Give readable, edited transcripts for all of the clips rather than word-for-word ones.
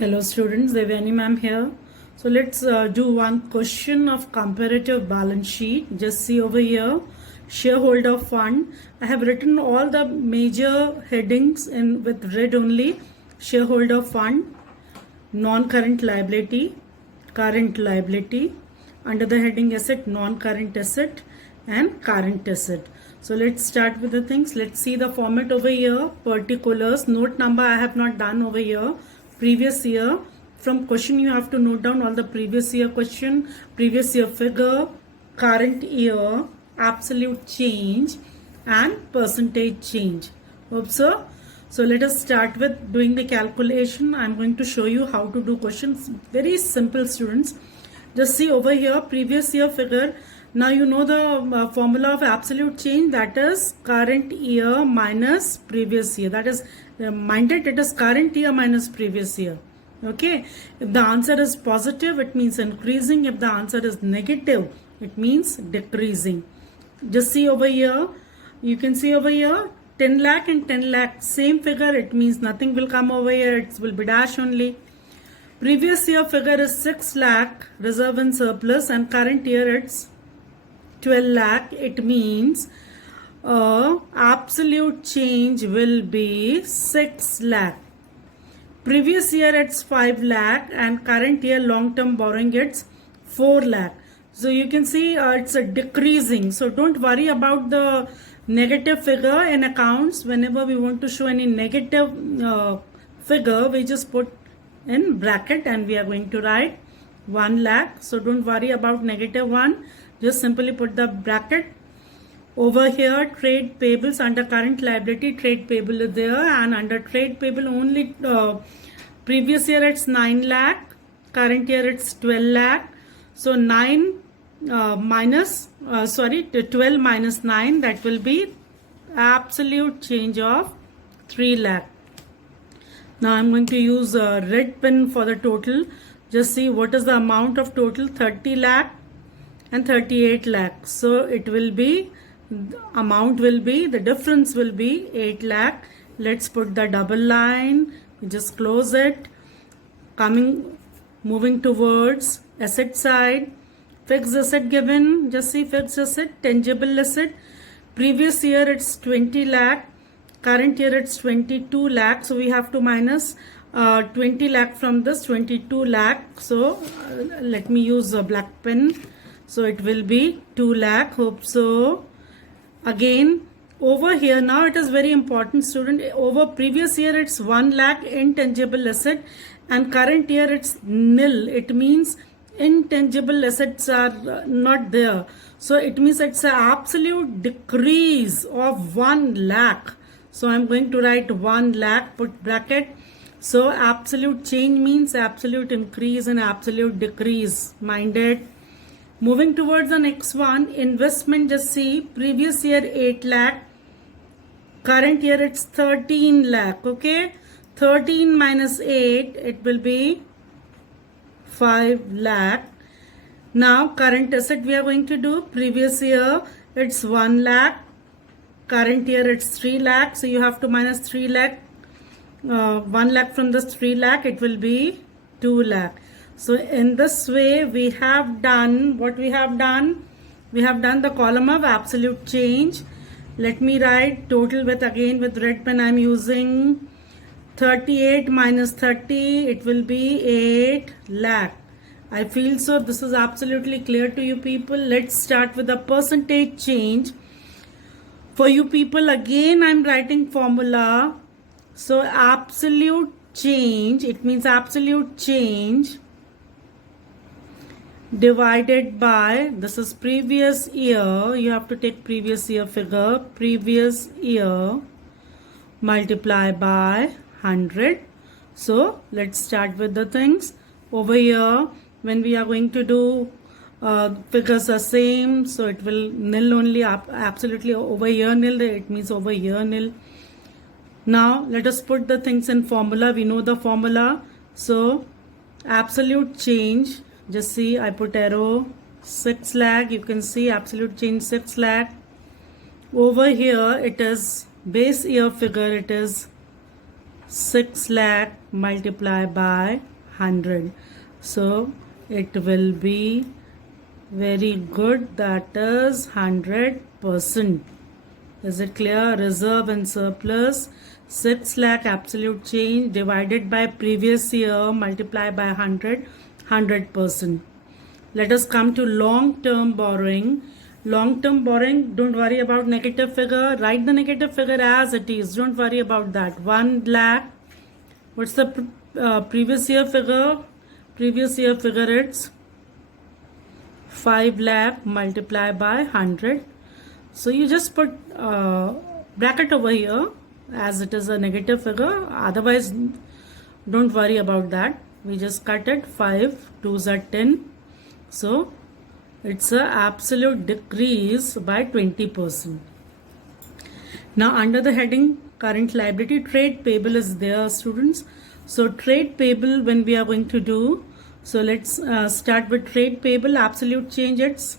Hello students, Devyani ma'am here. So let's do one question of comparative balance sheet. Just see over here, shareholder fund. I have written all the major headings in with red only. Shareholder fund, non-current liability, current liability, under the heading asset, non-current asset and current asset. So let's start with the things. Let's see the format over here. Particulars, note number I have not done over here. Previous year, from question you have to note down all the previous year question, previous year figure, current year, absolute change and percentage change. Hope so. So let us start with doing the calculation. I'm going to show you how to do questions. Very simple, students. Just see over here, previous year figure. Now you know the formula of absolute change, that is current year minus previous year. That is minded, it is current year minus previous year. Okay. If the answer is positive, it means increasing. If the answer is negative, it means decreasing. Just see over here. You can see over here 10 lakh and 10 lakh, same figure. It means nothing will come over here. It will be dash only. Previous year figure is 6 lakh reserve and surplus, and current year it's 12 lakh. It means absolute change will be 6 lakh. Previous year it's 5 lakh and current year long term borrowing it's 4 lakh. So you can see it's a decreasing. So don't worry about the negative figure in accounts. Whenever we want to show any negative figure, we just put in bracket and we are going to write 1 lakh. So don't worry about negative 1. Just simply put the bracket. Over here, trade payables, under current liability, trade payable is there, and under trade payable only previous year it's 9 lakh, current year it's 12 lakh. So 12 minus 9, that will be absolute change of 3 lakh. Now I'm going to use a red pen for the total. Just see what is the amount of total, 30 lakh and 38 lakh. So it will be, the difference will be 8 lakh. Let's put the double line, just close it. Moving towards asset side, fixed asset given, just see fixed asset, tangible asset. Previous year it's 20 lakh, current year it's 22 lakh. So we have to minus 20 lakh from this 22 lakh. So let me use a black pen. So it will be 2 lakh. Hope so. Again, over here, now it is very important, student. Over previous year it's 1 lakh intangible asset and current year it's nil. It means intangible assets are not there. So it means it's an absolute decrease of 1 lakh. So I'm going to write 1 lakh, put bracket. So absolute change means absolute increase and absolute decrease. Minded. Moving towards the next one, investment, just see previous year 8 lakh, current year it's 13 lakh. Okay, 13 minus 8, it will be 5 lakh. Now current asset we are going to do, previous year it's 1 lakh, current year it's 3 lakh. So you have to minus 3 lakh, 1 lakh from this 3 lakh, it will be 2 lakh. So in this way we have done what we have done. We have done the column of absolute change. Let me write total with red pen I am using. 38 minus 30, it will be 8 lakh. I feel so this is absolutely clear to you people. Let's start with the percentage change. For you people, again I am writing formula. So absolute change, it means absolute change divided by, this is previous year, you have to take previous year figure, previous year multiply by 100. So let's start with the things. Over here, when we are going to do figures are same, so it will nil only, absolutely over here nil, it means over here nil. Now let us put the things in formula. We know the formula. So absolute change, just see I put arrow, 6 lakh. You can see absolute change 6 lakh. Over here it is base year figure, it is 6 lakh multiplied by 100. So it will be very good, that is 100%. Is it clear? Reserve and surplus, 6 lakh absolute change divided by previous year multiplied by 100, 100%. Let us come to long-term borrowing. Long-term borrowing, don't worry about negative figure. Write the negative figure as it is. Don't worry about that. 1 lakh. What's the previous year figure? Previous year figure, it's 5 lakh multiplied by 100. So you just put bracket over here as it is a negative figure. Otherwise, don't worry about that. We just cut it. 5 2s are 10. So it's a absolute decrease by 20%. Now under the heading current liability, trade payable is there, students. So trade payable, when we are going to do, so let's start with trade payable. Absolute change, it's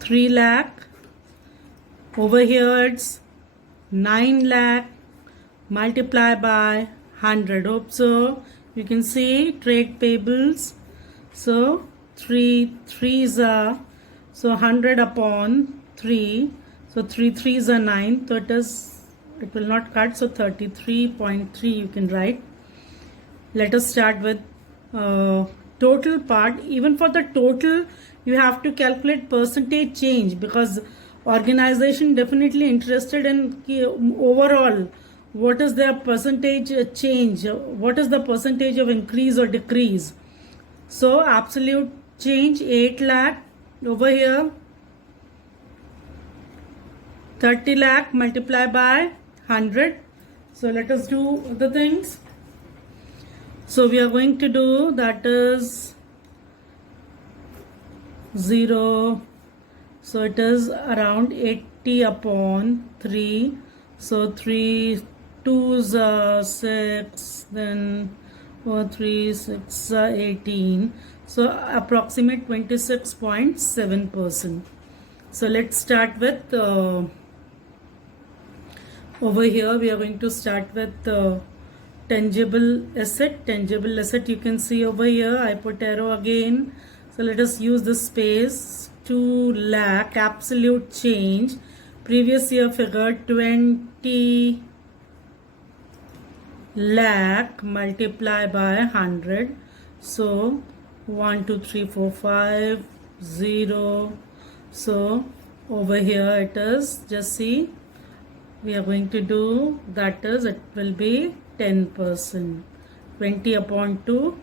3 lakh. Over here it's 9 lakh multiplied by 100. Hope so. You can see trade payables. So 3 3s are, so 100 upon 3. So 3 3s are 9. So it will not cut. So 33.3 you can write. Let us start with total part. Even for the total, you have to calculate percentage change, because organization definitely interested in overall what is their percentage change, what is the percentage of increase or decrease. So absolute change 8 lakh. Over here 30 lakh multiplied by 100. So let us do the things. So we are going to do, that is 0. So it is around 80 upon 3. So 3 2s are 6, then 3 6 are 18. So approximate 26.7%. So let's start with over here we are going to start with tangible asset. Tangible asset, you can see over here I put arrow again. So let us use the space. 2 lakh absolute change, previous year figure 20 lakh multiplied by 100. So 1 2 3 4 5 0. So over here it is, just see, we are going to do, that is, it will be 10%. 20 upon 2,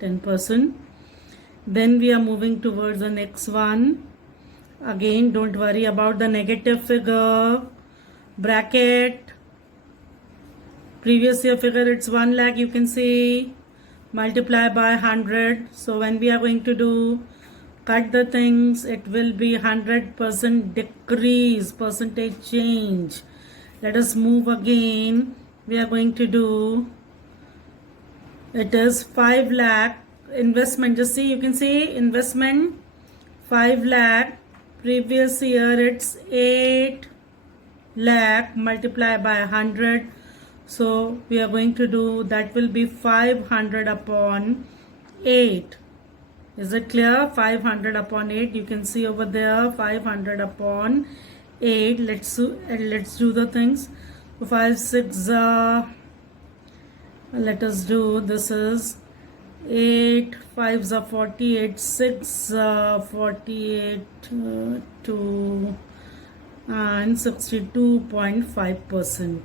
10%. Then we are moving towards the next one. Again, don't worry about the negative figure. Bracket, previous year figure, it's 1 lakh, you can see, multiply by 100. So when we are going to do, cut the things, it will be 100% decrease, percentage change. Let us move again. We are going to do, it is 5 lakh investment. Just see, you can see investment 5 lakh, previous year it's 8 lakh multiplied by 100. So we are going to do, that will be 500 upon 8. Is it clear? 500 upon 8. You can see over there 500 upon 8. Let's do the things. 5 6 let us do, this is 8 5s are 48, 6 48 2 and 62.5%.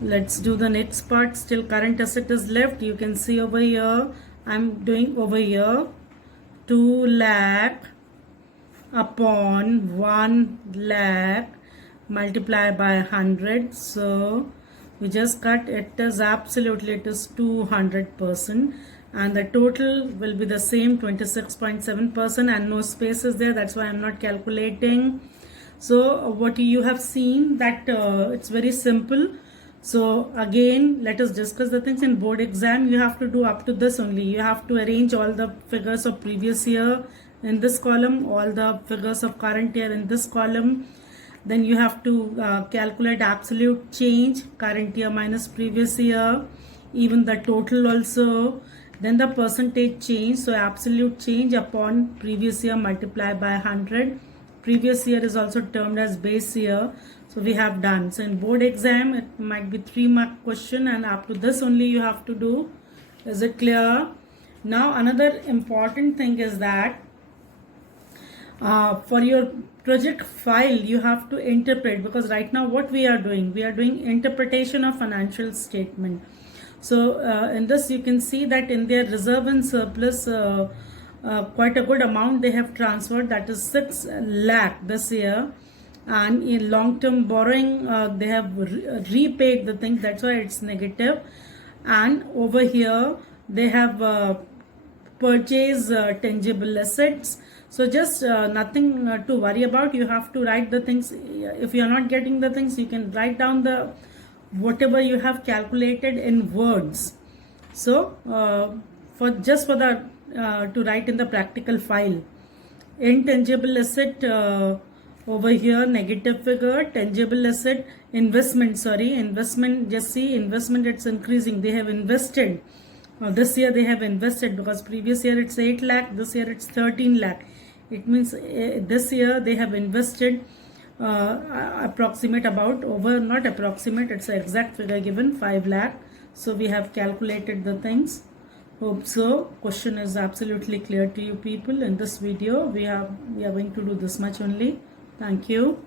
Let's do the next part. Still current asset is left. You can see over here I'm doing over here 2 lakh upon 1 lakh multiplied by 100. So we just cut, it is absolutely, it is 200%, and the total will be the same, 26.7%, and no space is there, that's why I'm not calculating. So what you have seen that it's very simple. So again, let us discuss the things. In board exam you have to do up to this only. You have to arrange all the figures of previous year in this column, all the figures of current year in this column. Then you have to calculate absolute change, current year minus previous year, even the total also. Then the percentage change, so absolute change upon previous year multiplied by 100. Previous year is also termed as base year. So we have done. So in board exam, it might be 3-mark question, and up to this only you have to do. Is it clear? Now another important thing is that for your project file you have to interpret, because right now what we are doing interpretation of financial statement. So in this you can see that in their reserve and surplus quite a good amount they have transferred, that is 6 lakh this year, and in long-term borrowing they have repaid the thing, that's why it's negative. And over here they have purchased tangible assets. So just nothing to worry about. You have to write the things. If you are not getting the things, you can write down the whatever you have calculated in words. So for the to write in the practical file. Intangible asset over here negative figure, tangible asset, investment, just see investment, it's increasing. They have invested. This year they have invested, because previous year it's 8 lakh, this year it's 13 lakh. It means this year they have invested approximate about over, not approximate, it's an exact figure given, 5 lakh. So we have calculated the things. Hope so. Question is absolutely clear to you people. In this video we are going to do this much only. Thank you.